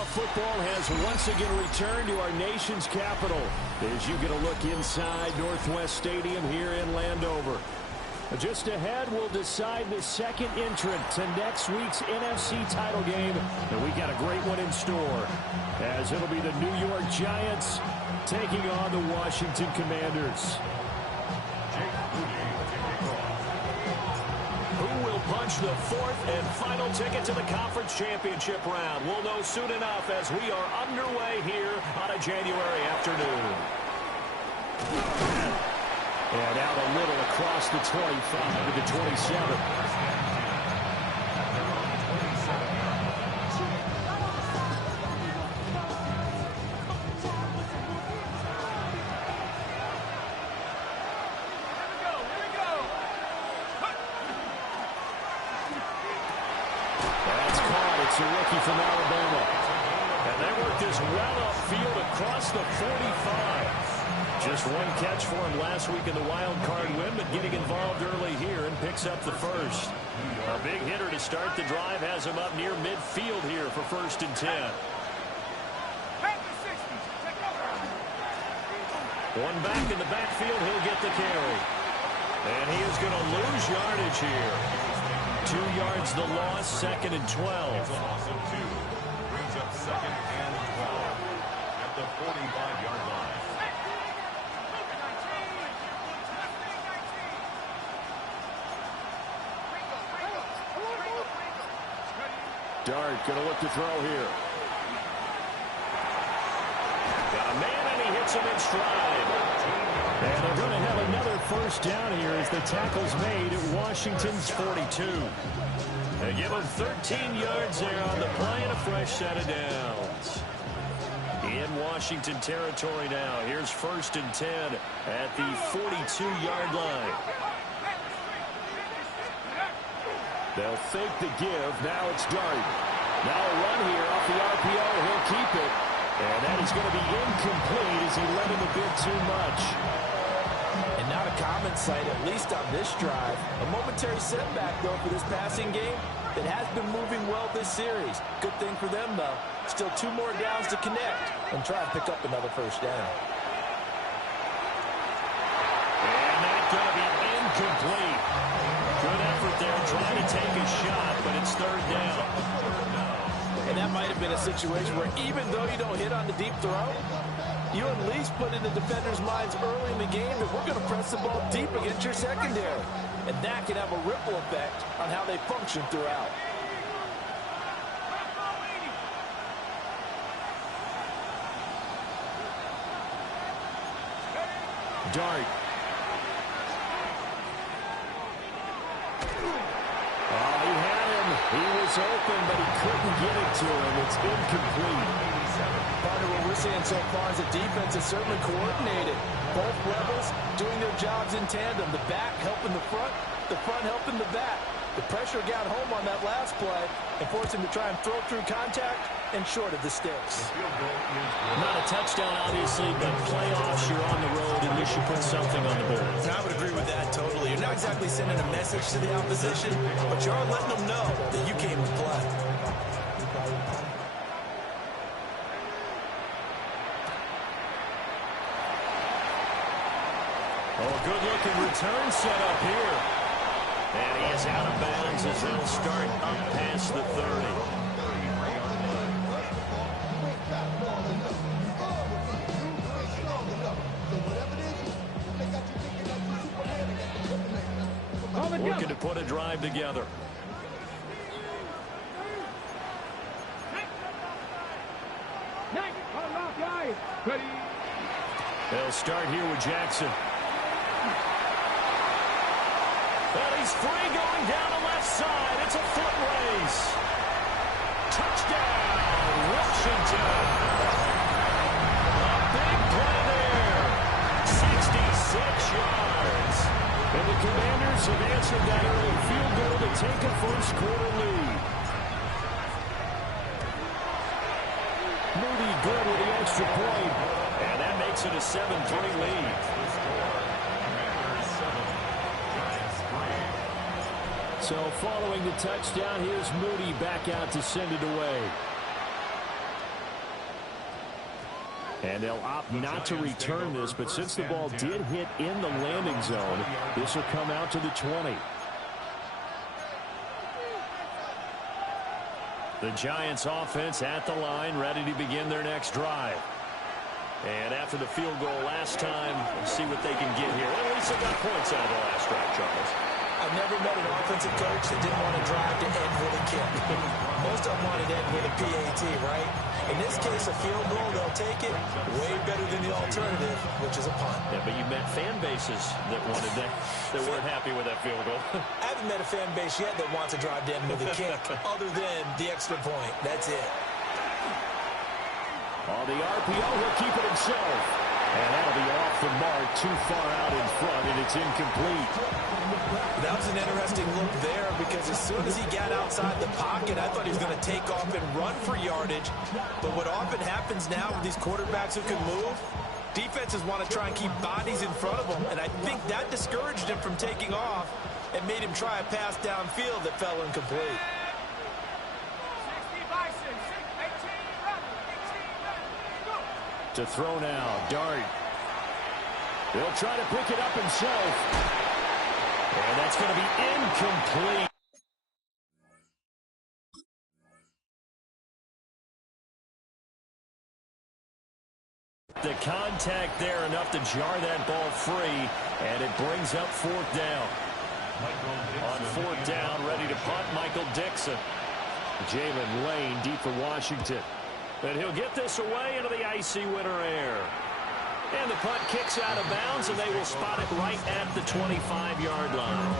Utah football has once again returned to our nation's capital as you get a look inside Northwest Stadium here in Landover. Just ahead, we'll decide the second entrant to next week's NFC title game, and we got a great one in store, as it'll be the New York Giants taking on the Washington Commanders. Who will punch the fourth and final ticket to the conference championship round? We'll know soon enough as we are underway here on a January afternoon. And out a little across the 25 to the 27. That's caught. It's a rookie from Alabama. And they work this well upfield across the 45. Just one catch for him last week in the wild card win, but getting involved early here and picks up the first. A big hitter to start the drive has him up near midfield here for 1st and 10. One back in the backfield, he'll get the carry. And he is going to lose yardage here. 2 yards the loss, 2nd and 12. Brings up 2nd and 12 at the 45-yard line. Dart going to look to throw here. Got a man, and he hits him in stride. And they're going to have another first down here as the tackle's made at Washington's 42. They give him 13 yards there on the play and a fresh set of downs. In Washington territory now. Here's 1st and 10 at the 42-yard line. They'll fake the give. Now it's Dart. Now a run here off the RPO. He'll keep it. And that is going to be incomplete as he led him a bit too much. And not a common sight, at least on this drive. A momentary setback, though, for this passing game that has been moving well this series. Good thing for them, though. Still 2 more downs to connect and try and pick up another first down. And that's going to be incomplete. Good effort there trying to take a shot, but it's 3rd down. And that might have been a situation where even though you don't hit on the deep throw, you at least put in the defenders' minds early in the game that we're going to press the ball deep against your secondary. And that can have a ripple effect on how they function throughout. Dart. He had him. He was open, but he couldn't get it to him. It's incomplete. Part of what we're seeing so far is the defense is certainly coordinated. Both levels doing their jobs in tandem. The back helping the front helping the back. The pressure got home on that last play and forced him to try and throw through contact and short of the sticks. Not a touchdown, obviously, but playoffs, you're on the road, and you should put something on the board. I would agree with that totally. You're not exactly sending a message to the opposition, but you are letting them know that you came to play. Oh, good-looking return set up here. And he is out of bounds as they'll start up past the 30. Looking to put a drive together. They'll start here with Jackson. And he's free going down the left side. It's a foot race. Touchdown, Washington. A big play there. 66 yards. And the Commanders have answered that early field goal to take a first-quarter lead. Moody good with the extra point. And that makes it a 7-3 lead. So following the touchdown, here's Moody back out to send it away. And they'll opt not to return this, but since the ball did hit in the landing zone, this will come out to the 20. The Giants offense at the line, ready to begin their next drive. And after the field goal last time, we'll see what they can get here. Well, at least they got points out of the last drive, Charles. I've never met an offensive coach that didn't want to drive to end with a kick. Most of them wanted to end with a PAT, right? In this case, a field goal, they'll take it. Way better than the alternative, which is a punt. Yeah, but you met fan bases that wanted that weren't happy with that field goal. I haven't met a fan base yet that wants to drive to end with a kick, other than the extra point. That's it. On the RPO, he'll keep it himself. And that'll be off the mark, too far out in front, and it's incomplete. That was an interesting look there because as soon as he got outside the pocket, I thought he was going to take off and run for yardage. But what often happens now with these quarterbacks who can move, defenses want to try and keep bodies in front of them, and I think that discouraged him from taking off and made him try a pass downfield that fell incomplete. To throw now, Dart. He'll try to pick it up himself. And that's going to be incomplete. The contact there enough to jar that ball free, and it brings up fourth down. On fourth down, ready to punt, Michael Dixon. Jalen Lane deep for Washington. But he'll get this away into the icy winter air. And the punt kicks out of bounds, and they will spot it right at the 25-yard line.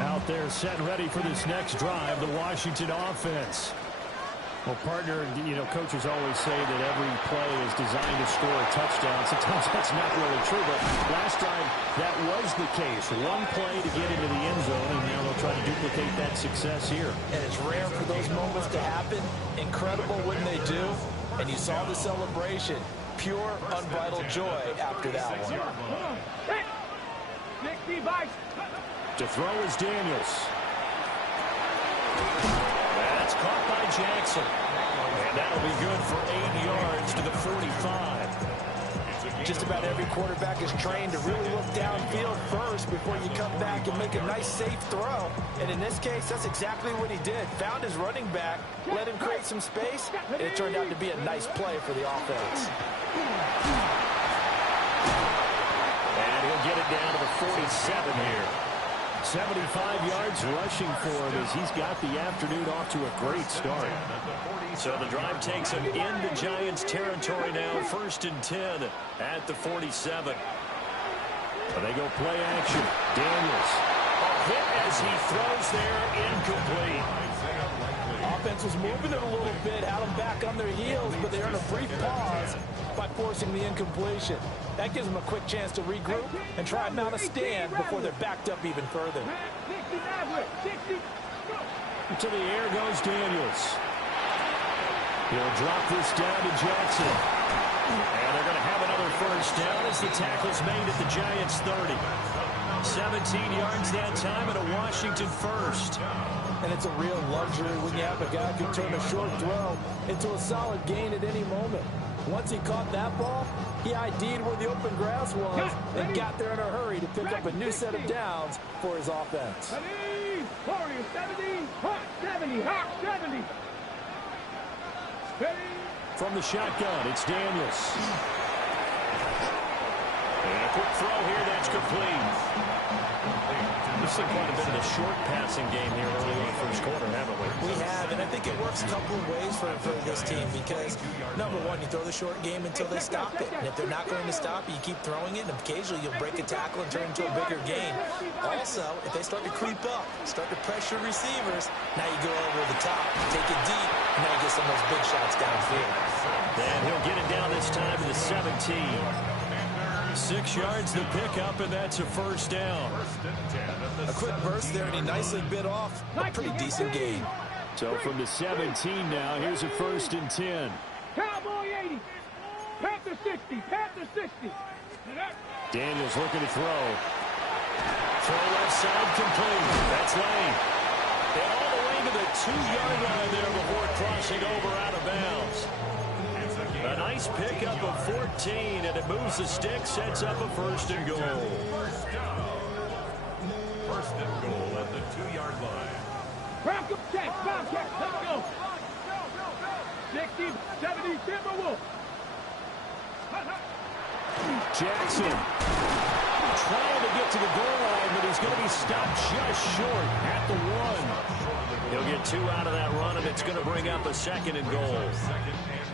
Out there set and ready for this next drive, the Washington offense. Well, partner, you know, coaches always say that every play is designed to score a touchdown. Sometimes that's not really true, but last time that was the case. One play to get into the end zone, and now they'll try to duplicate that success here. And it's rare for those moments to happen. Incredible when they do. And you saw the celebration. Pure, unbridled joy after that one. To throw is Daniels. That's caught by Jackson. And that'll be good for 8 yards to the 45. Just about every quarterback is trained to really look downfield first before you come back and make a nice, safe throw. And in this case, that's exactly what he did. Found his running back, let him create some space, and it turned out to be a nice play for the offense. And he'll get it down to the 47 here. 75 yards rushing for him as he's got the afternoon off to a great start. So the drive takes him into Giants territory now. 1st and 10 at the 47. They go play action. Daniels. A hit as he throws there, incomplete. Offense was moving it a little bit, had them back on their heels, but they earned a brief pause by forcing the incompletion. That gives them a quick chance to regroup and try and mount a stand before they're backed up even further. To the air goes Daniels. He'll drop this down to Jackson. And they're going to have another first down as the tackle's made at the Giants' 30. 17 yards that time and a Washington first. And it's a real luxury when you have a guy who can turn a short throw into a solid gain at any moment. Once he caught that ball, he ID'd where the open grass was and got there in a hurry to pick up a new set of downs for his offense. 70. From the shotgun, it's Daniels. And a quick throw here, that's complete. We've seen quite a bit of a short passing game here early in the first quarter, haven't we? We have, and I think it works a couple of ways for this team because, number one, you throw the short game until they stop it. And if they're not going to stop it, you keep throwing it, and occasionally you'll break a tackle and turn it into a bigger gain. Also, if they start to creep up, start to pressure receivers, now you go over the top, take it deep, and now you get some of those big shots downfield. And he'll get it down this time to the 17. 6 yards to pick up, and that's a first down. A quick burst there, and he nicely bit off a pretty decent gain. So from the 17 now, here's a 1st and 10. Cowboy 80. Panther 60. Panther 60. Daniels looking to throw. Throw left side complete. That's Lane. And all the way to to the 2-yard line there before crossing over out of bounds. A nice pickup of 14, and it moves the stick, sets up a 1st and goal. First and goal at the 2-yard line. Crack up, check, let's go. 60, 70, Timberwolves. Jackson trying to get to the goal line, but he's going to be stopped just short at the 1. He'll get 2 out of that run, and it's going to bring up a 2nd and goal.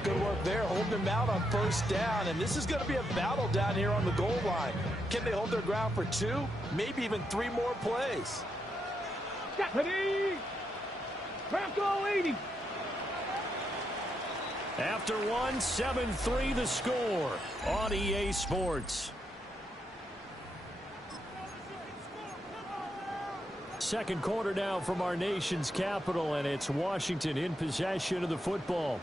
Good work there, holding them out on 1st down, and this is going to be a battle down here on the goal line. Can they hold their ground for 2, maybe even 3 more plays? Stephanie! Franco 80. After 1, 7-3 the score on EA Sports. Second quarter now from our nation's capital, and it's Washington in possession of the football.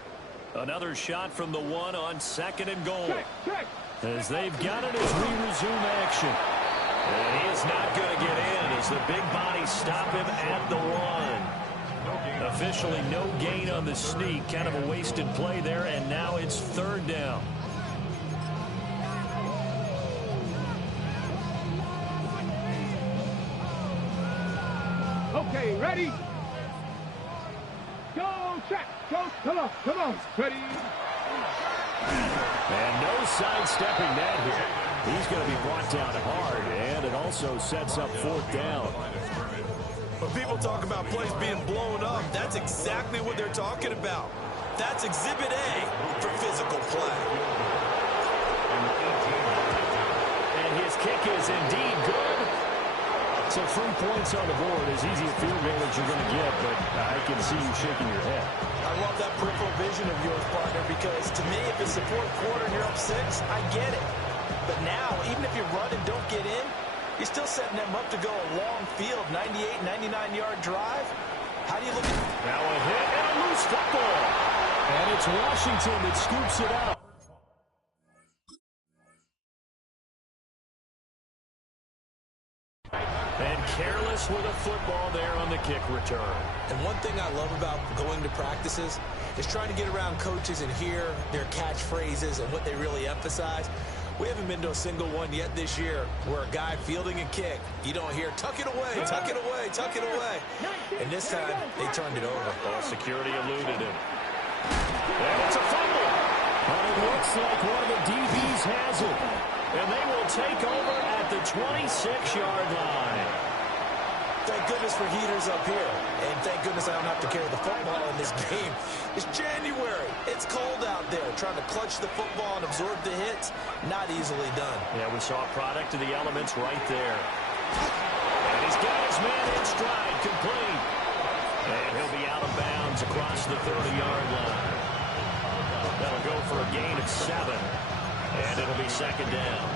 Another shot from the 1 on 2nd and goal. Check. As they've got it as we resume action. And he is not going to get in as the big bodies stop him at the 1. Officially no gain on the sneak. Kind of a wasted play there, and now it's 3rd down. Okay, ready? Go, check. Go, come on. Ready? And no sidestepping that here. He's going to be brought down hard, and it also sets up 4th down. When people talk about plays being blown up, that's exactly what they're talking about. That's Exhibit A for physical play. And his kick is indeed good. So 3 points on the board, as easy a field goal as you're going to get, but I can see you shaking your head. I love that peripheral vision of yours, partner, because to me, if it's the 4th quarter and you're up 6, I get it. But now, even if you run and don't get in, you're still setting them up to go a long field, 98, 99-yard drive. How do you look at it? Now a hit and a loose football. And it's Washington that scoops it out. And careless with a football there on the kick return. And one thing I love about going to practices is trying to get around coaches and hear their catchphrases and what they really emphasize. We haven't been to a single one yet this year where a guy fielding a kick, you don't hear, tuck it away, tuck it away, tuck it away. And this time, they turned it over. Ball security eluded him. And it's a fumble. But it looks like one of the DBs has it. And they will take over at the 26-yard line. Thank goodness for heaters up here. And thank goodness I don't have to carry the football in this game. It's January. It's cold out there. Trying to clutch the football and absorb the hits, not easily done. Yeah, we saw a product of the elements right there. And he's got his man in stride, complete. And he'll be out of bounds across the 30-yard line. That'll go for a gain of 7. And it'll be 2nd down.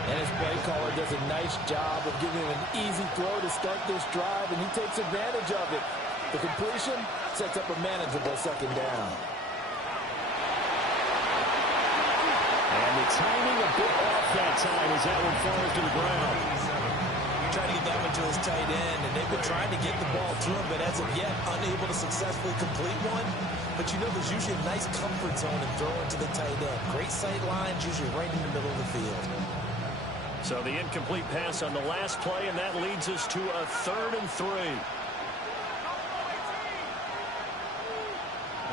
And his play caller does a nice job of giving him an easy throw to start this drive, and he takes advantage of it. The completion sets up a manageable 2nd down. And the timing a bit off that time as that one falls to the ground. Trying to get that one to his tight end, and they've been trying to get the ball to him, but as of yet, unable to successfully complete one. But you know there's usually a nice comfort zone in throwing to the tight end. Great sight lines, usually right in the middle of the field. So the incomplete pass on the last play, and that leads us to a 3rd and 3.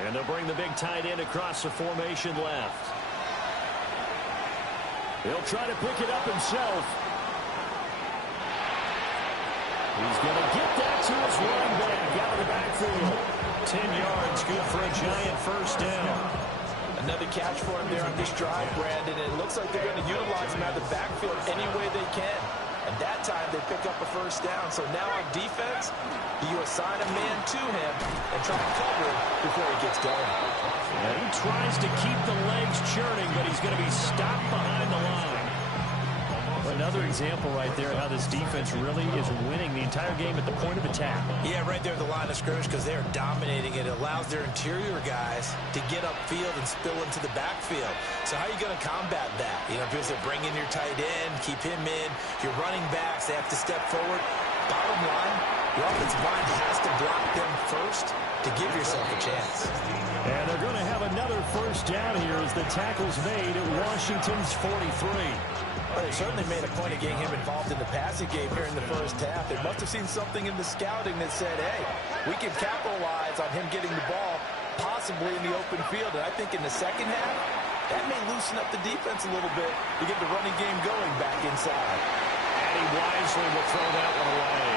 And they'll bring the big tight end across the formation left. He'll try to pick it up himself. He's going to get that to his running back out of the backfield. 10 yards, good for a giant 1st down. Another catch for him there on this drive, Brandon. It looks like they're going to utilize him out of the backfield any way they can. And that time they pick up a 1st down. So now on defense, you assign a man to him and try to cover him before he gets going. And he tries to keep the legs churning, but he's going to be stopped behind the line. Another example right there how this defense really is winning the entire game at the point of attack. Yeah, right there at the line of scrimmage because they are dominating it. It allows their interior guys to get upfield and spill into the backfield. So how are you going to combat that? You know, because they bring in your tight end, keep him in. Your running backs, they have to step forward. Bottom line, Your offensive line has to block them first to give yourself a chance. And they're going to have another first down here as the tackle's made at Washington's 43. Well, they certainly made a point of getting him involved in the passing game here in the first half. They must have seen something in the scouting that said, hey, we can capitalize on him getting the ball possibly in the open field. And I think in the second half, that may loosen up the defense a little bit to get the running game going back inside. And he wisely will throw that one away.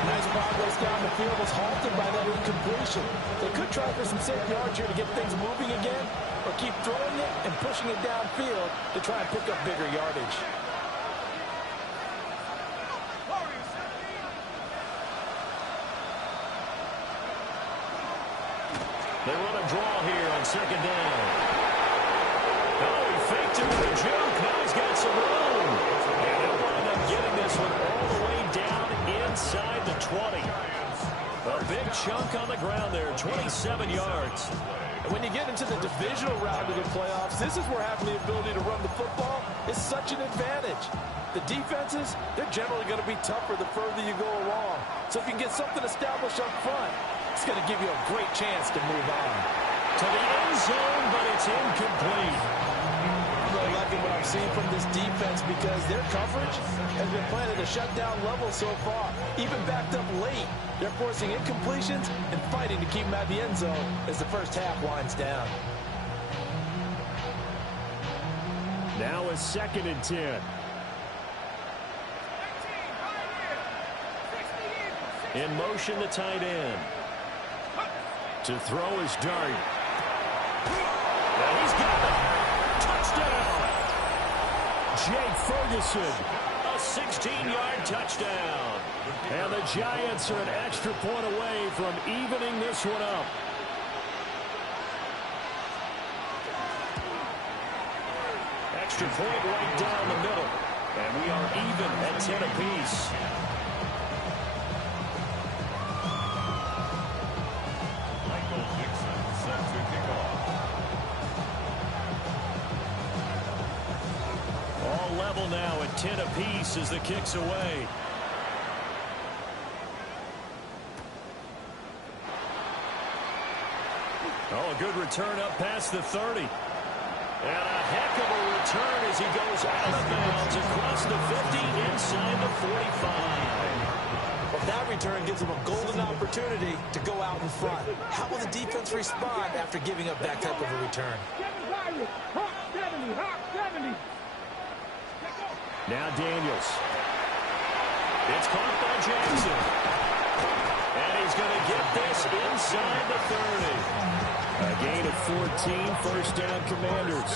Nice progress down the field was halted by that incompletion. They could try for some safe yards here to get things moving again, or keep throwing it and pushing it downfield to try and pick up bigger yardage. They run a draw here on second down. Oh, he faked it with a juke. Now he's got some room. And he'll wind up getting this one all the way down inside the 20. A big chunk on the ground there, 27 yards. And when you get into the divisional round of the playoffs, this is where having the ability to run the football is such an advantage. The defenses, they're generally going to be tougher the further you go along. So if you can get something established up front, it's going to give you a great chance to move on. To the end zone, but it's incomplete. I'm really liking what I'm seeing from this defense because their coverage has been playing at a shutdown level so far. Even backed up late, they're forcing incompletions and fighting to keep them out of the end zone as the first half winds down. Now a 2nd and 10. In motion, the tight end. To throw is Dart. And he's got it. Touchdown. Jake Ferguson. A 16-yard touchdown. And the Giants are an extra point away from evening this one up. Extra point right down the middle. And we are even at 10 apiece. Now at 10 apiece as the kick's away. Oh, a good return up past the 30. And a heck of a return as he goes out of bounds across the 50 inside the 45. Well, that return gives them a golden opportunity to go out in front. How will the defense respond after giving up that type of a return? Hawk 70, Hawk 70. Now Daniels. It's caught by Jackson. And he's going to get this inside the 30. A gain of 14, first down Commanders.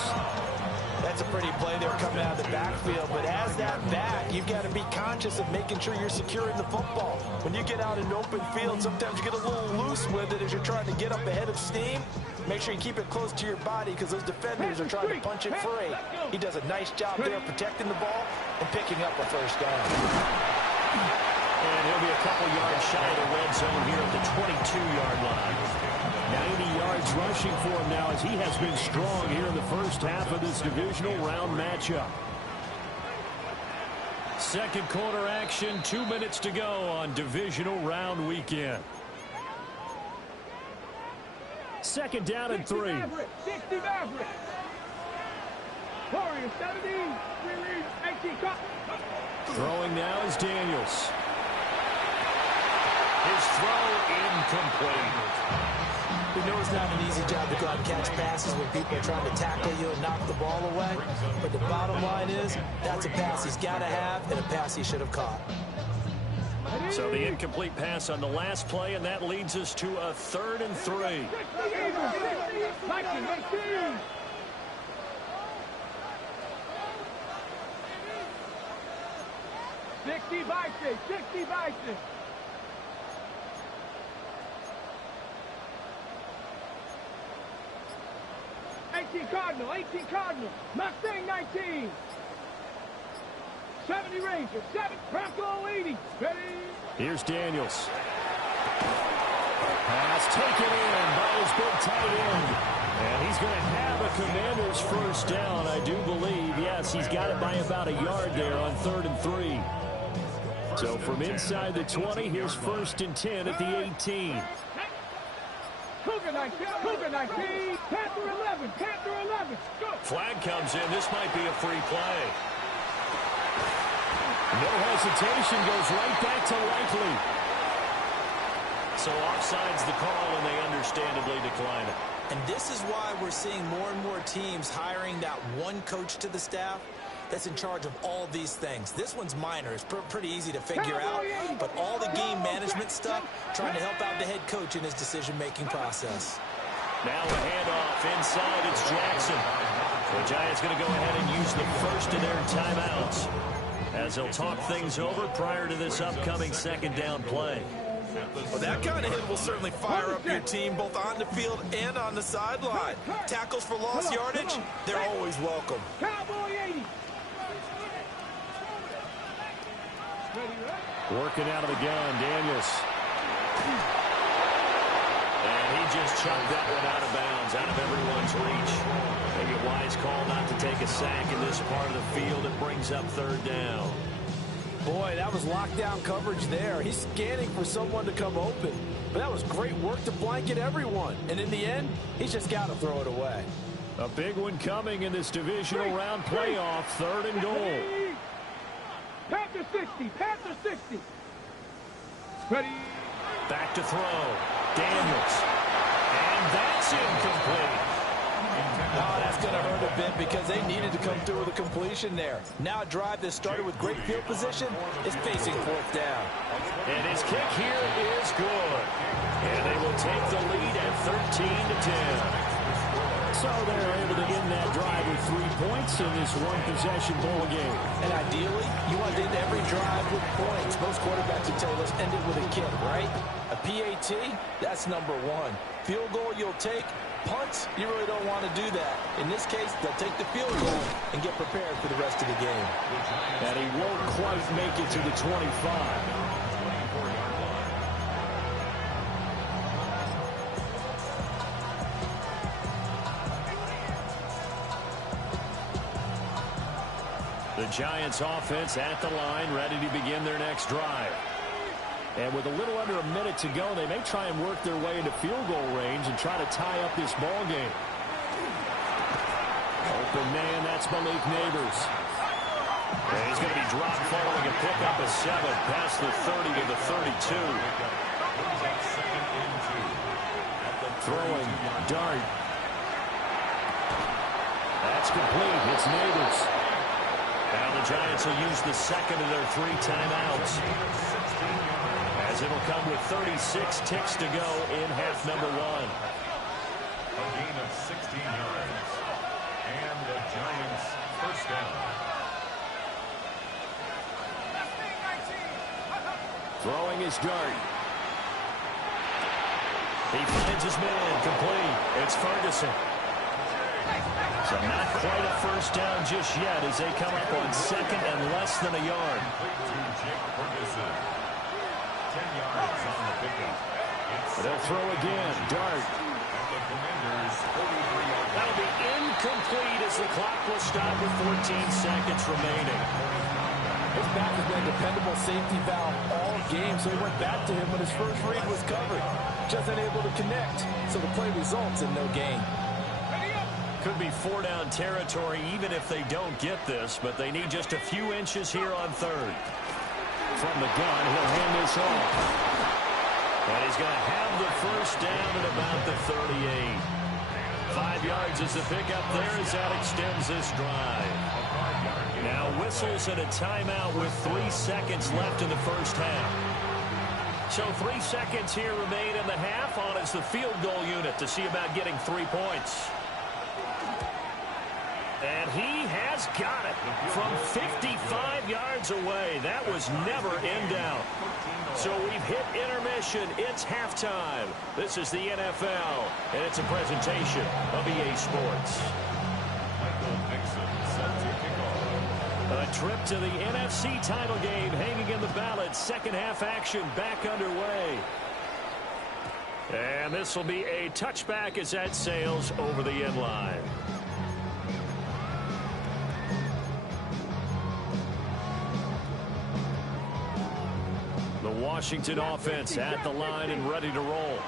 That's a pretty play there coming out of the backfield. But as that back, you've got to be conscious of making sure you're securing the football. When you get out in open field, sometimes you get a little loose with it as you're trying to get up ahead of steam. Make sure you keep it close to your body because those defenders are trying to punch it free. He does a nice job there protecting the ball and picking up a first down. And he'll be a couple yards shy of the red zone here at the 22-yard line. 90 yards rushing for him now as he has been strong here in the first half of this divisional round matchup. Second quarter action, 2 minutes to go on divisional round weekend. Second down and 3. 60 Maverick. Warriors 70. Release 18 cut. Throwing now is Daniels. His throw incomplete. We know it's not an easy job to go out and catch passes when people are trying to tackle you and knock the ball away. But the bottom line is, that's a pass he's got to have and a pass he should have caught. So the incomplete pass on the last play, and that leads us to a 3rd and 3. 60 Bison, 60 Bison. Cardinal, 18 Cardinal, Mustang 19. 70 Ranger, 7 Bronco 80. Ready? Here's Daniels. Pass taken in by his big tight end. And he's going to have a Commander's first down, I do believe. Yes, he's got it by about a yard there on 3rd and 3. So from inside the 20, here's 1st and 10 at the 18. Cougar 19, Panther 11, go! Flag comes in. This might be a free play. No hesitation, goes right back to Likely. So offside's the call, and they understandably decline it. And this is why we're seeing more and more teams hiring that one coach to the staff that's in charge of all these things. This one's minor. It's pretty easy to figure out. But all the game management stuff, trying to help out the head coach in his decision-making process. Now a handoff inside. It's Jackson. The Giants going to go ahead and use the first of their timeouts as they'll talk things over prior to this upcoming 2nd down play. Well, that kind of hit will certainly fire up your team both on the field and on the sideline. Tackles for lost yardage, they're always welcome. Cowboy 80. Working out of the gun, Daniels. And he just chucked that one out of bounds, out of everyone's reach. Maybe a wise call not to take a sack in this part of the field. It brings up 3rd down. Boy, that was lockdown coverage there. He's scanning for someone to come open. But that was great work to blanket everyone. And in the end, he's just got to throw it away. A big one coming in this divisional round playoff, 3rd and goal. Panther 60. Ready. Back to throw. Daniels. And that's incomplete. Oh, that's going to hurt a bit because they needed to come through with a completion there. Now a drive that started with great field position is facing 4th down. And his kick here is good. And they will take the lead at 13-10. So they're able to end that drive with 3 points in this one-possession ball game. And ideally, you want to end every drive with points. Most quarterbacks would tell you, let's end it with a kick, right? A PAT, that's number 1. Field goal you'll take. Punts, you really don't want to do that. In this case, they'll take the field goal and get prepared for the rest of the game. And he won't quite make it to the 25. The Giants offense at the line, ready to begin their next drive. And with a little under a minute to go, they may try and work their way into field goal range and try to tie up this ball game. Open man, that's Malik Neighbors. And he's going to be dropped following a pickup of 7 past the 30 to the 32. Throwing dart. That's complete. It's Neighbors. Now the Giants will use the 2nd of their 3 timeouts, as it'll come with 36 ticks to go in half number 1. A gain of 16 yards. And the Giants 1st down. Throwing his dart. He finds his man, complete. It's Ferguson. So not quite a 1st down just yet as they come up on 2nd and less than a yard. They'll throw again. Dart. That'll be incomplete as the clock will stop with 14 seconds remaining. His back has been a dependable safety valve all game, so he went back to him when his first read was covered. Just unable to connect, so the play results in no gain. Could be 4-down territory even if they don't get this, but they need just a few inches here on 3rd. From the gun, he'll hand this off. And he's going to have the 1st down at about the 38. 5 yards is the pickup there as that extends this drive. Now whistles and a timeout with 3 seconds left in the 1st half. So 3 seconds here remain in the half on as the field goal unit to see about getting 3 points. And he has got it from 55 yards away. That was never in doubt. So we've hit intermission. It's halftime. This is the NFL, and it's a presentation of EA Sports. A trip to the NFC title game hanging in the balance. 2nd half action back underway. And this will be a touchback as that sails over the end line. Washington offense at the line and ready to roll.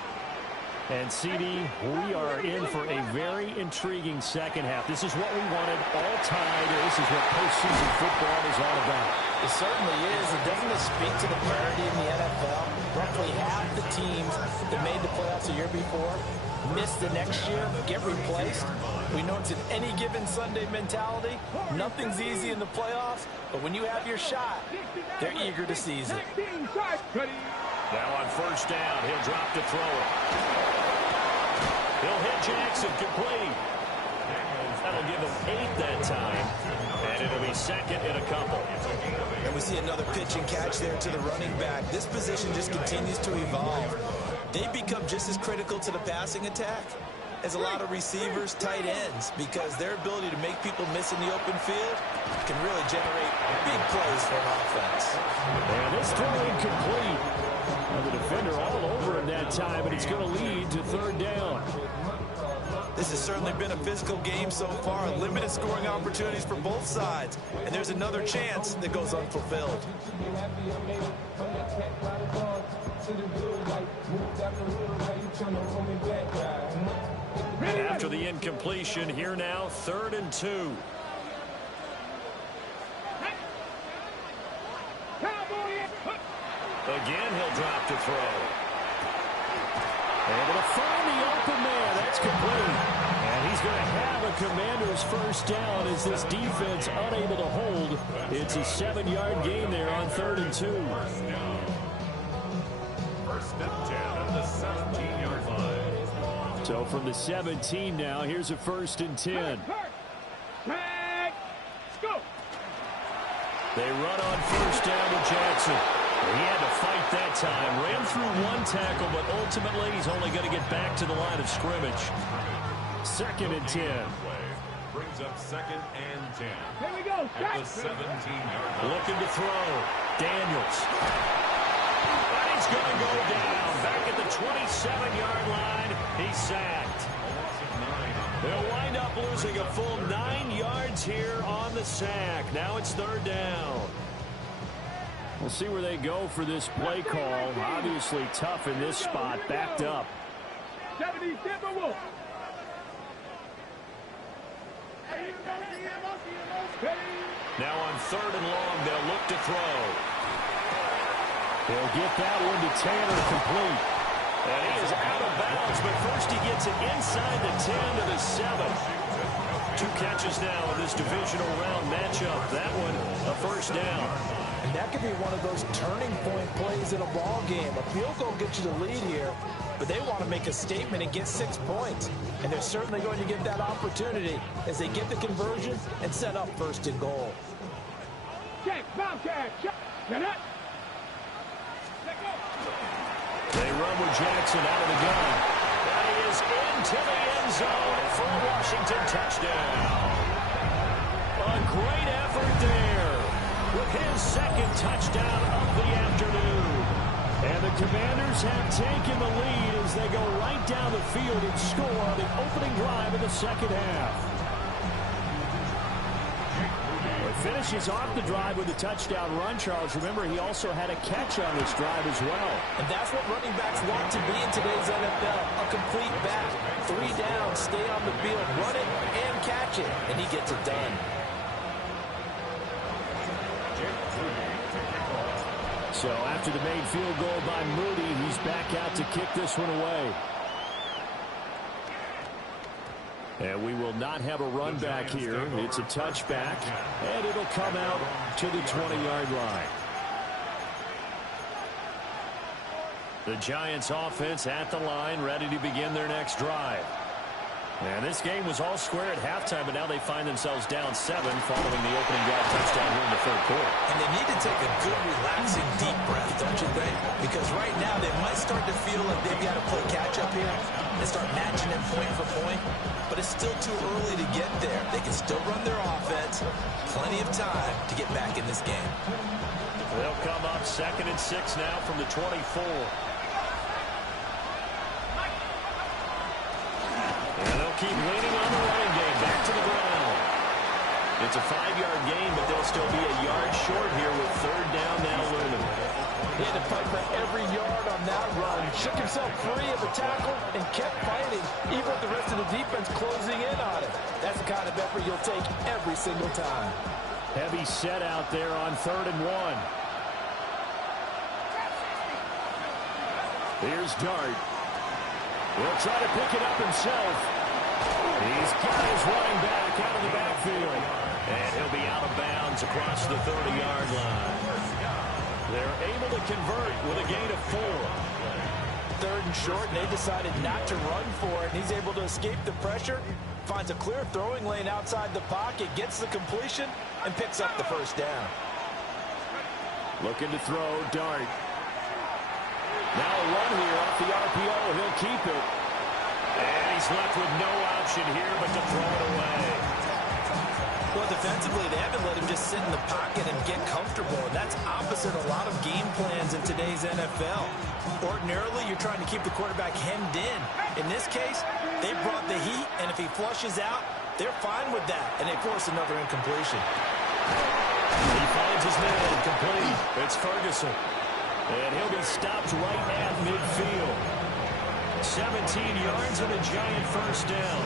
And, CD, we are in for a very intriguing second half. This is what we wanted all tied. This is what postseason football is all about. It certainly is. And doesn't it speak to the parity in the NFL? Roughly half the teams that made the playoffs the year before miss the next year, get replaced. We know it's an any given Sunday mentality. Nothing's easy in the playoffs, but when you have your shot, they're eager to seize it. Now on first down, he'll drop to throw it. He'll hit Jackson complete. That'll give him 8 that time. And it'll be second in a couple. And we see another pitch and catch there to the running back. This position just continues to evolve. They become just as critical to the passing attack as a lot of receivers, tight ends, because their ability to make people miss in the open field can really generate big plays for an offense. And this throw incomplete. And the defender all over him that time, and it's going to lead to third down. This has certainly been a physical game so far. Limited scoring opportunities for both sides. And there's another chance that goes unfulfilled. And after the incompletion, here now, 3rd and 2. Again, he'll drop to throw. Able to find the open man. That's complete. And he's going to have a Commander's first down as this defense unable to hold. It's a 7-yard gain there on 3rd and 2. First and 10 at the 17-yard line. So from the 17 now, here's a 1st and 10. They run on first down to Jackson. He had to fight that time. Ran through one tackle, but ultimately he's only going to get back to the line of scrimmage. 2nd and 10. Brings up 2nd and 10. Here we go. At the 17-yard line. Looking to throw. Daniels. And he's going to go down. Back at the 27-yard line. He's sacked. They'll wind up losing a full 9 yards here on the sack. Now it's 3rd down. We'll see where they go for this play call. Obviously tough in this spot. Backed up. Now on 3rd and long, they'll look to throw. They'll get that one to Tanner complete. And he is out of bounds, but first he gets it inside the 10 to the 7. 2 catches now in this divisional round matchup. That one, a first down. And that could be one of those turning point plays in a ball game. A field goal gets you the lead here, but they want to make a statement and get 6 points. And they're certainly going to get that opportunity as they get the conversion and set up 1st and goal. They run with Jackson out of the gun. And he is into the end zone for a Washington touchdown. A great effort there with his 2nd touchdown of the afternoon. And the Commanders have taken the lead as they go right down the field and score on the opening drive of the second half. Finishes off the drive with a touchdown run, Charles. Remember, he also had a catch on this drive as well. And that's what running backs want to be in today's NFL. A complete back. 3 down, stay on the field, run it and catch it. And he gets it done. So after the made field goal by Moody, he's back out to kick this one away. And we will not have a run back here. It's a touchback, and it'll come out to the 20-yard line. The Giants offense at the line, ready to begin their next drive. And this game was all square at halftime, but now they find themselves down 7 following the opening drive touchdown here in the 3rd quarter. And they need to take a good, relaxing, deep breath, don't you think? Because right now they might start to feel like they've got to play catch-up here and start matching it point for point. But it's still too early to get there. They can still run their offense. Plenty of time to get back in this game. They'll come up 2nd and 6 now from the 24. And they'll keep leaning on the running game. Back to the ground. It's a 5-yard gain, but they'll still be a yard short here with 3rd down now looming. He had to fight for every yard on that run. Shook himself free of the tackle and kept fighting, even with the rest of the defense closing in on him. That's the kind of effort you'll take every single time. Heavy set out there on 3rd and 1. Here's Dart. He'll try to pick it up himself. He's got his running back out of the backfield. And he'll be out of bounds across the 30-yard line. They're able to convert with a gain of 4. 3rd and short, and they decided not to run for it. He's able to escape the pressure, finds a clear throwing lane outside the pocket, gets the completion, and picks up the first down. Looking to throw, Dart. Now a run here off the RPO. He'll keep it. And he's left with no option here but to throw it away. Well, defensively, they haven't let him just sit in the pocket and get comfortable, and that's opposite a lot of game plans in today's NFL. Ordinarily, you're trying to keep the quarterback hemmed in. In this case, they brought the heat, and if he flushes out, they're fine with that, and they force another incompletion. He finds his man complete. It's Ferguson. And he'll be stopped right at midfield. 17 yards and a giant first down.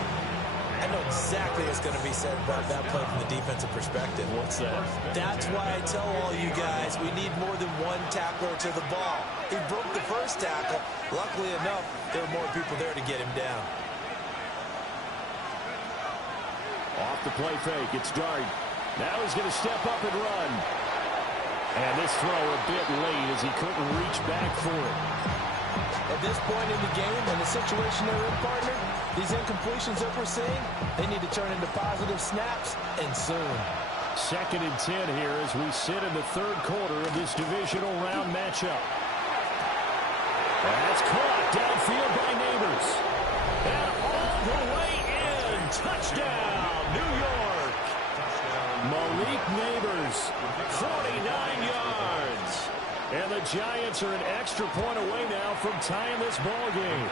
I know exactly what's going to be said about that play from the defensive perspective. What's that? That's why I tell all you guys we need more than one tackler to the ball. He broke the first tackle. Luckily enough, there were more people there to get him down. Off the play fake, it's Dart. Now he's going to step up and run. And this throw a bit late as he couldn't reach back for it. At this point in the game and the situation they're in, partner, these incompletions that we're seeing, they need to turn into positive snaps, and soon. 2nd and 10 here as we sit in the 3rd quarter of this divisional round matchup. That's caught downfield by Neighbors. And all the way in. Touchdown, New York. Malik Neighbors, 49 yards. And the Giants are an extra point away now from tying this ball game.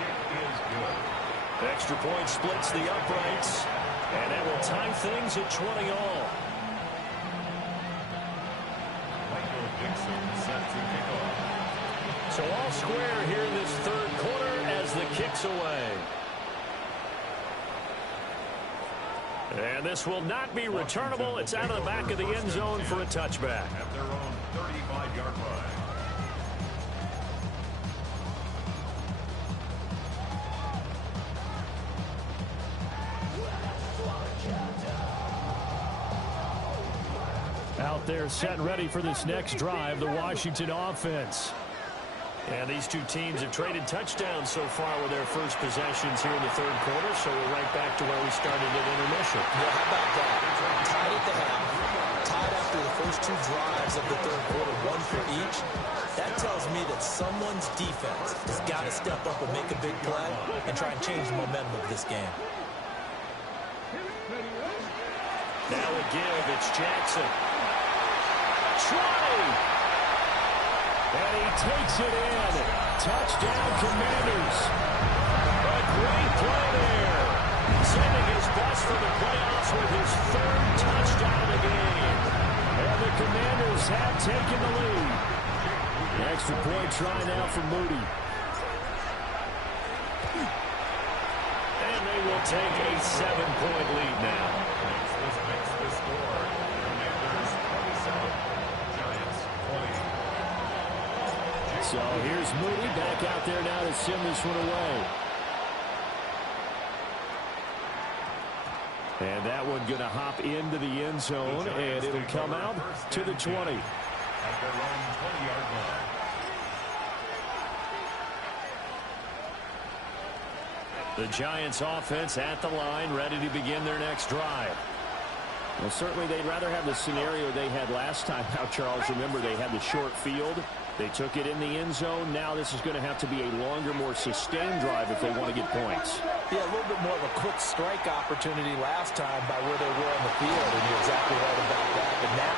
Extra point splits the uprights, and that will tie things at 20 all. Michael Dixon set to kick off. So all square here in this 3rd quarter as the kick's away. And this will not be returnable. It's out of the back of the end zone for a touchback. At their own 35-yard line. Out there set ready for this next drive, the Washington offense. And these two teams have traded touchdowns so far with their first possessions here in the 3rd quarter, so we're right back to where we started at intermission. Yeah, how about that? Tied at the half, tied after the first 2 drives of the 3rd quarter, 1 for each. That tells me that someone's defense has got to step up and make a big play and try and change the momentum of this game. Now a give, it's Jackson. Try! And he takes it in. Touchdown, Commanders. A great play there. Sending his best for the playoffs with his 3rd touchdown of the game. And the Commanders have taken the lead. Extra point try now for Moody. And they will take a 7-point lead now. This makes the score. Commanders 27, Giants 20. So here's Moody back out there now to send this one away. And that one going to hop into the end zone, and it'll come out to the 20. At their own 20-yard line. The Giants offense at the line, ready to begin their next drive. Well, certainly they'd rather have the scenario they had last time out, Charles. Remember, they had the short field. They took it in the end zone. Now this is going to have to be a longer, more sustained drive if they want to get points. Yeah, a little bit more of a quick strike opportunity last time by where they were on the field, and you're exactly right about that. But now,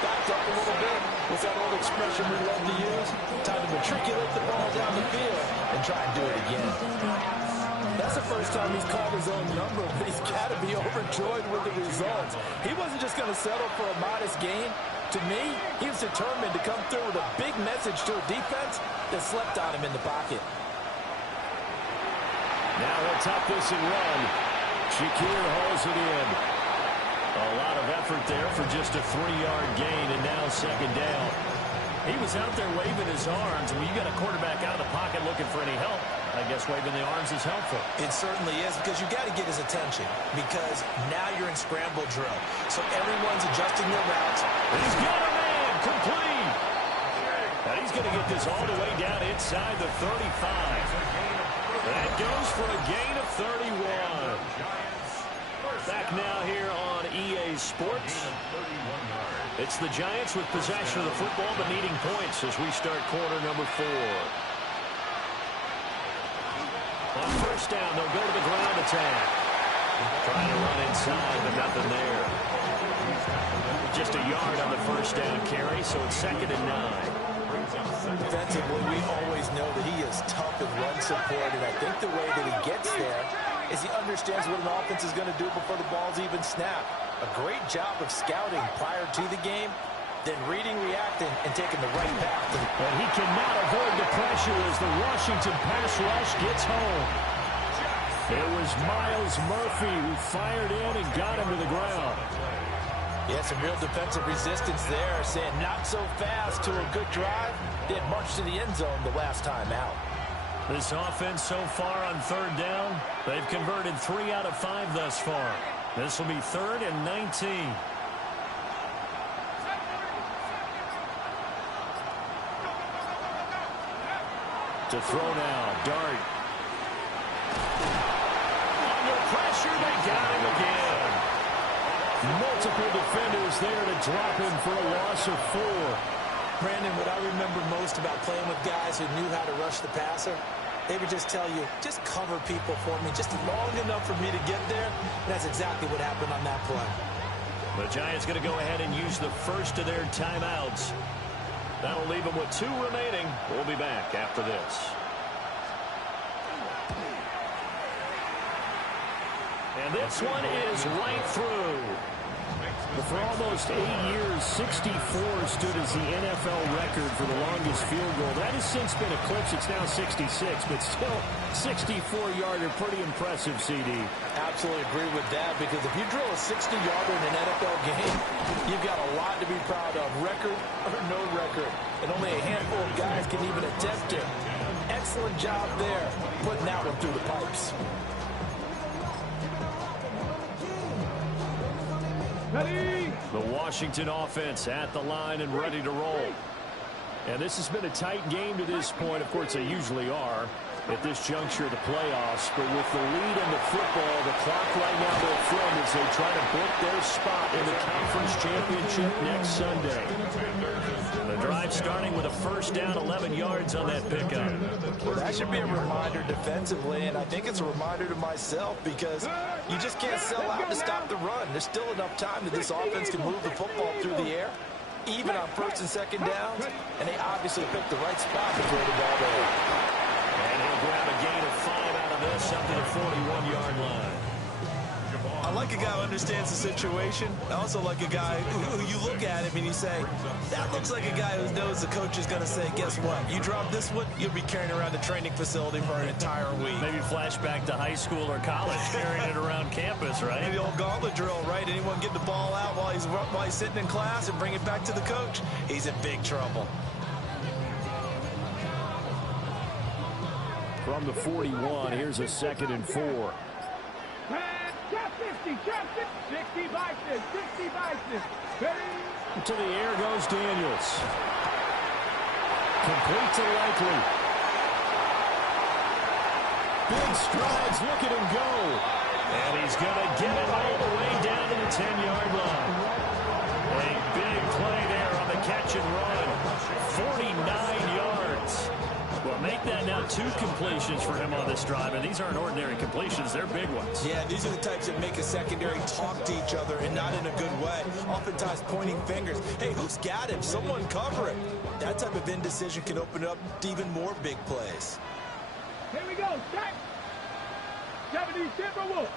backed up a little bit. What's that old expression we love to use? Time to matriculate the ball down the field and try and do it again. That's the first time he's called his own number, but he's got to be overjoyed with the results. He wasn't just going to settle for a modest gain. To me, he was determined to come through with a big message to a defense that slept on him in the pocket. Now he'll tuck this and run. Shakir hauls it in. A lot of effort there for just a 3-yard gain, and now second down. He was out there waving his arms. When you got a quarterback out of the pocket looking for any help, I guess waving the arms is helpful. It certainly is, because you got to get his attention, because now you're in scramble drill. So everyone's adjusting their routes. He's got a man complete. And he's going to get this all the way down inside the 35. That goes for a gain of 31. Back now here on EA Sports. It's the Giants with possession of the football but needing points as we start quarter number 4. On first down, they'll go to the ground attack. Trying to run inside, but nothing there. Just a yard on the first down carry, so it's 2nd and 9. Defensively, we always know that he is tough in run support, and I think the way that he gets there is he understands what an offense is going to do before the ball's even snapped. A great job of scouting prior to the game, then reading, reacting, and taking the right path. And he cannot avoid the pressure as the Washington pass rush gets home. It was Myles Murphy who fired in and got him to the ground. Yeah, some real defensive resistance there, saying not so fast to a good drive. They had marched to the end zone the last time out. This offense so far on 3rd down, they've converted 3 out of 5 thus far. This will be 3rd and 19. To throw now, Dart. Under pressure, they got him again. Multiple defenders there to drop him for a loss of 4. Brandon, what I remember most about playing with guys who knew how to rush the passer, they would just tell you, just cover people for me, just long enough for me to get there. And that's exactly what happened on that play. The Giants going to go ahead and use the first of their timeouts. That'll leave them with 2 remaining. We'll be back after this. And this one is right through. For almost 8 years, 64 stood as the NFL record for the longest field goal. That has since been eclipsed. It's now 66, but still 64-yarder. Pretty impressive, CD. Absolutely agree with that, because if you drill a 60-yarder in an NFL game, you've got a lot to be proud of, record or no record. And only a handful of guys can even attempt it. Excellent job there, putting that one through the pipes. Ready? The Washington offense at the line and ready to roll. And this has been a tight game to this point. Of course, they usually are at this juncture of the playoffs. But with the lead in the football, the clock right now will film as they try to book their spot in the conference championship next Sunday. The drive starting with a first down, 11 yards on that pickup. Well, that should be a reminder defensively, and I think it's a reminder to myself, because you just can't sell out to stop the run. There's still enough time that this offense can move the football through the air, even on 1st and 2nd downs, and they obviously picked the right spot to throw the ball there. And he'll grab a gain of 5 out of this up to the 41-yard line. I like a guy who understands the situation. I also like a guy who you look at him and you say, that looks like a guy who knows the coach is going to say, guess what? You drop this one, you'll be carrying around the training facility for an entire week. Maybe flashback to high school or college, carrying it around campus, right? Maybe the old gauntlet drill, right? Anyone get the ball out while he's sitting in class and bring it back to the coach? He's in big trouble. From the 41, here's a 2nd and 4. Check 60, check 60 Bison, 60 Bison. Ready? To the air goes Daniels. Complete to Likely. Big strides, look at him go. And he's going to get it all the way down to the 10-yard line. A big play there on the catch and run. 49 yards. Well, make that now 2 completions for him on this drive, and these aren't ordinary completions. They're big ones. Yeah, these are the types that make a secondary talk to each other, and not in a good way. Oftentimes pointing fingers. Hey, who's got him? Someone cover it. That type of indecision can open up to even more big plays. Here we go, check. 70 Timberwolves.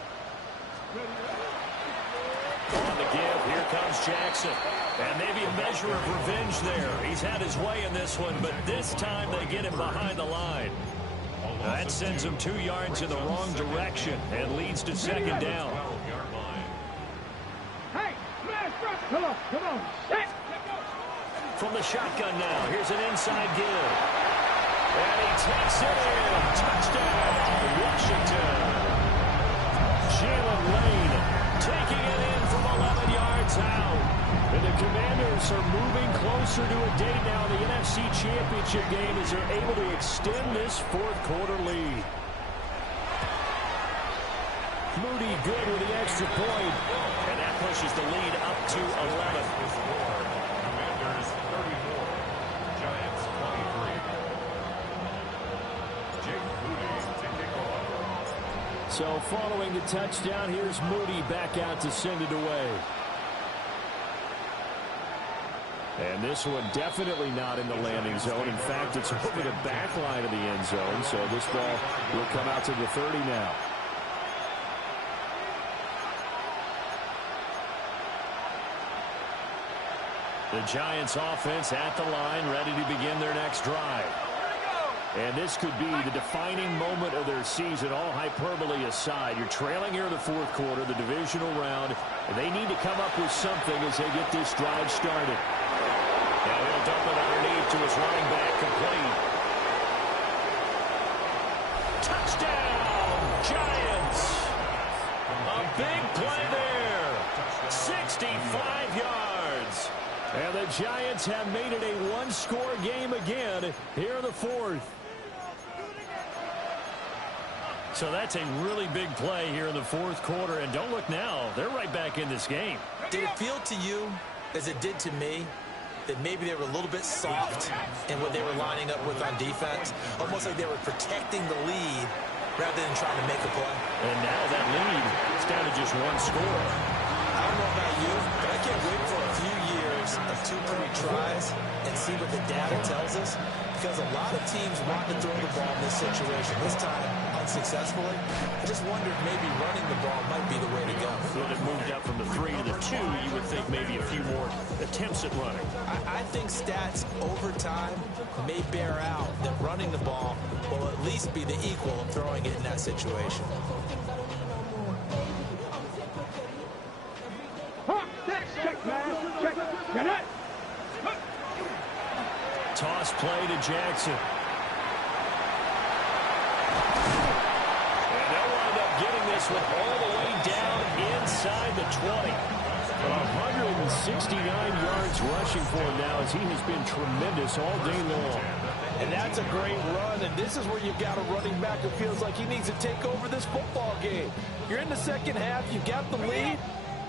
On the give, here comes goes Jackson. And maybe a measure of revenge there. He's had his way in this one, but this time they get him behind the line. That sends him 2 yards in the wrong direction and leads to second down. Hey, come on. Hey. From the shotgun now, here's an inside give. And he takes it in. Touchdown, Washington. Jalen Lane taking it in from 11 yards out. And the Commanders are moving closer to a date now in the NFC Championship game as they're able to extend this fourth-quarter lead. Moody good with the extra point. And that pushes the lead up to 11. Commanders 34, Giants 23. Jake Moody to kick off. So following the touchdown, here's Moody back out to send it away. And this one definitely not in the landing zone. In fact, it's over the back line of the end zone. So this ball will come out to the 30 now. The Giants offense at the line, ready to begin their next drive. And this could be the defining moment of their season, all hyperbole aside. You're trailing here in the fourth quarter, the divisional round, and they need to come up with something as they get this drive started. Now he'll dump it underneath to his running back, complete. Touchdown, Giants! A big play there, 65 yards. And the Giants have made it a one-score game again here in the fourth. So that's a really big play here in the fourth quarter. And don't look now, they're right back in this game. Did it feel to you, as it did to me, that maybe they were a little bit soft in what they were lining up with on defense? Almost like they were protecting the lead rather than trying to make a play. And now that lead is down to just one score. I don't know about you, but I can't wait for a few years of 2-3 tries and see what the data tells us, because a lot of teams want to throw the ball in this situation. This time, unsuccessfully. I just wondered maybe running the ball might be the way to go. When it moved up from the 3 to the 2, you would think maybe a few more attempts at running. I think stats over time may bear out that running the ball will at least be the equal of throwing it in that situation. Check, man. Check. Get it. Toss play to Jackson. And they'll wind up getting this one all the way down inside the 20. 169 yards rushing for him now as he has been tremendous all day long. And that's a great run, and this is where you've got a running back who feels like he needs to take over this football game. You're in the second half, you've got the lead.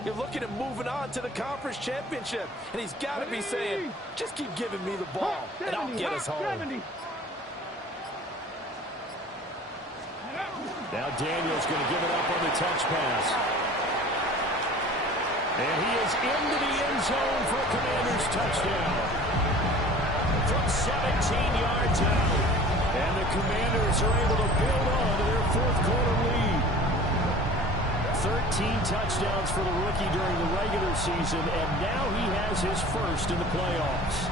You're looking at moving on to the conference championship. And he's got to be saying, just keep giving me the ball, and I'll get us home. Now Daniel's going to give it up on the touch pass. And he is into the end zone for a Commanders touchdown. From 17 yards out. And the Commanders are able to build on to their fourth quarter lead. 13 touchdowns for the rookie during the regular season, and now he has his first in the playoffs.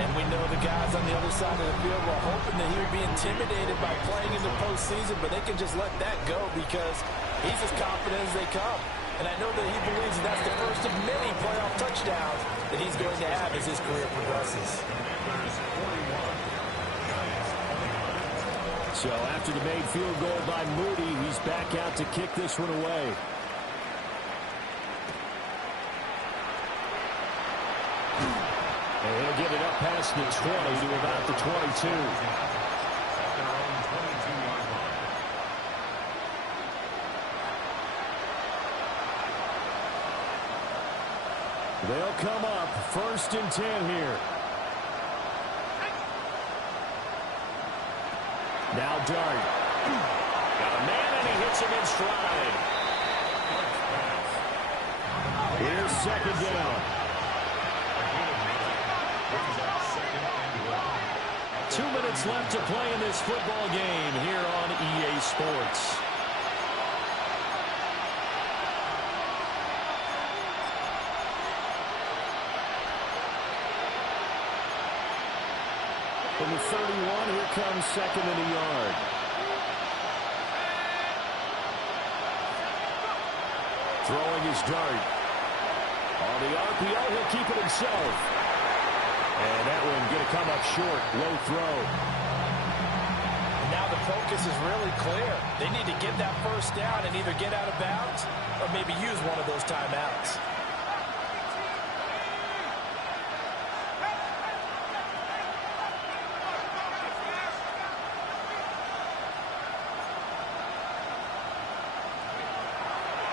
And we know the guys on the other side of the field were hoping that he would be intimidated by playing in the postseason, but they can just let that go because he's as confident as they come. And I know that he believes that that's the first of many playoff touchdowns that he's going to have as his career progresses. So after the made field goal by Moody, he's back out to kick this one away. And he'll get it up past the 20 to about the 22. They'll come up 1st and 10 here. Now Dart. Got a man and he hits him in stride. Here's second down. 2 minutes left to play in this football game here on EA Sports. From the 31, here comes second and a yard. Throwing his dart. On the RPO, he'll keep it himself. And that one going to come up short. Low throw. Now the focus is really clear. They need to get that first down and either get out of bounds or maybe use one of those timeouts.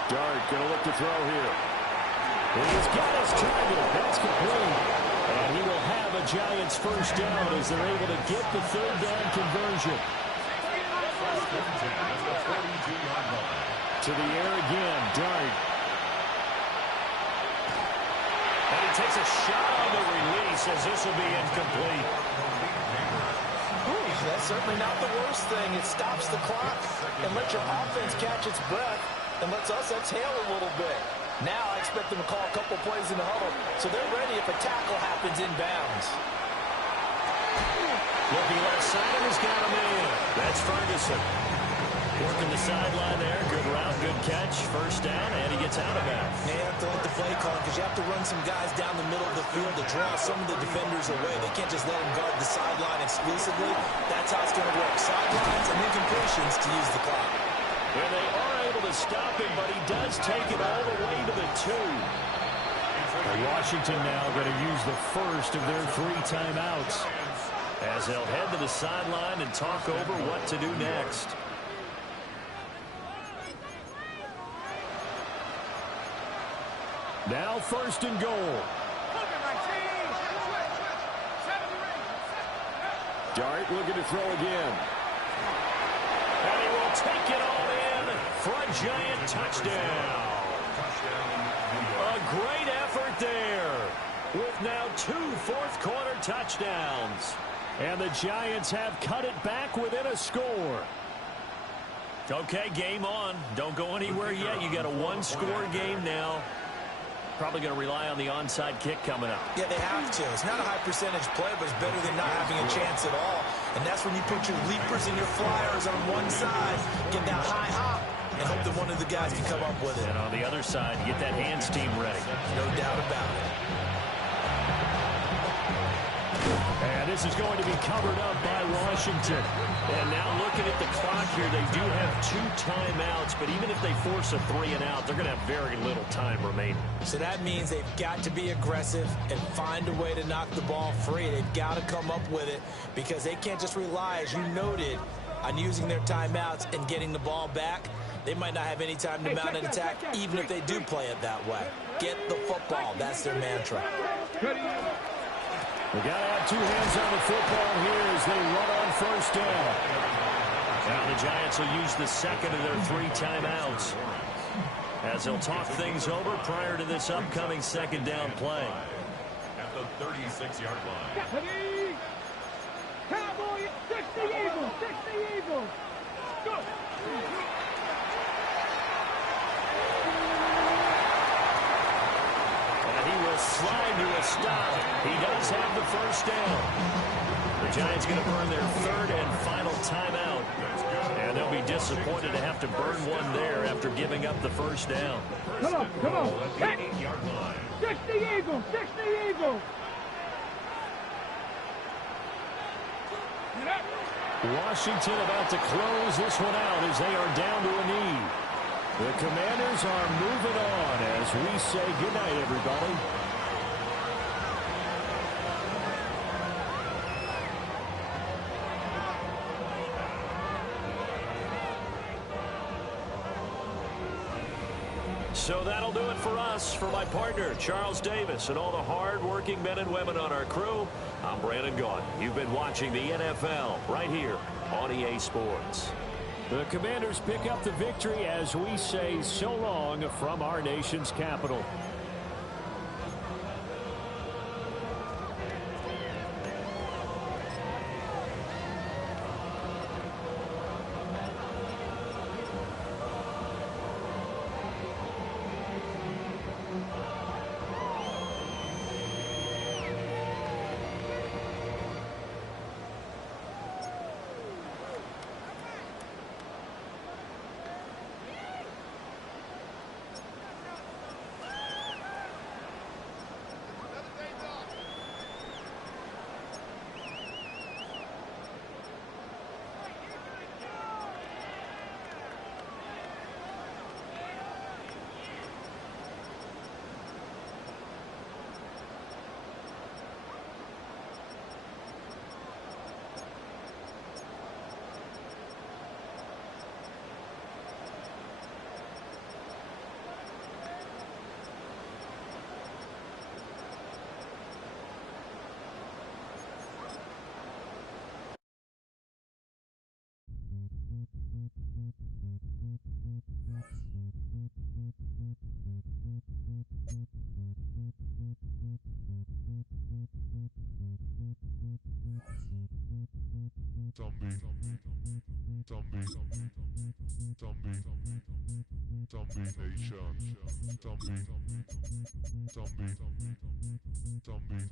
Dart going to look to throw here. He's got his target. That's complete. And he will have a Giants first down as they're able to get the third down conversion. To the air again, Dart. And he takes a shot on the release as this will be incomplete. Ooh, that's certainly not the worst thing. It stops the clock and lets your offense catch its breath and lets us exhale a little bit. Now I expect them to call a couple plays in the huddle, so they're ready if a tackle happens inbounds. Looking left side, and he's got him in. That's Ferguson. Working the sideline there. Good route, good catch. First down, and he gets out of bounds. They have to let the play call because you have to run some guys down the middle of the field to draw some of the defenders away. They can't just let them guard the sideline exclusively. That's how it's going to work. Sidelines and incompletions to use the clock. And they are able to stop him, but he does take it all the way to the 2. And Washington now going to use the first of their 3 timeouts as they'll head to the sideline and talk over what to do next. Now first and goal. Dart looking to throw again. And he will take it all in for a Giant touchdown. A great effort there with now 2 fourth-quarter touchdowns. And the Giants have cut it back within a score. Okay, game on. Don't go anywhere yet. You got a 1-score game now. Probably going to rely on the onside kick coming up. Yeah, they have to. It's not a high percentage play, but it's better than not having a chance at all. And that's when you put your leapers and your flyers on one side, get that high hop, and hope that one of the guys can come up with it. And on the other side, get that hands team ready. No doubt about it. And this is going to be covered up by Washington. And now looking at the clock here, they do have 2 timeouts, but even if they force a 3-and-out, they're going to have very little time remaining. So that means they've got to be aggressive and find a way to knock the ball free. They've got to come up with it because they can't just rely, as you noted, on using their timeouts and getting the ball back. They might not have any time to mount an attack, even if they do play it that way. Get the football. That's their mantra. They got to have 2 hands on the football here as they run on first down. Now the Giants will use the second of their 3 timeouts as they'll talk things over prior to this upcoming second down play. At the 36-yard line. Cowboy, 60 Eagles, 60 Eagles. Go. Slide to a stop. He does have the first down. The Giants going to burn their 3rd and final timeout. And they'll be disappointed to have to burn one there after giving up the first down. Come on, come on. 60 Eagles, 60 Eagles. Washington about to close this one out as they are down to a knee. The Commanders are moving on as we say goodnight, everybody. So that'll do it for us. For my partner, Charles Davis, and all the hard-working men and women on our crew, I'm Brandon Gaudin. You've been watching the NFL right here on EA Sports. The Commanders pick up the victory as we say so long from our nation's capital. Zombie Nation. Zombie.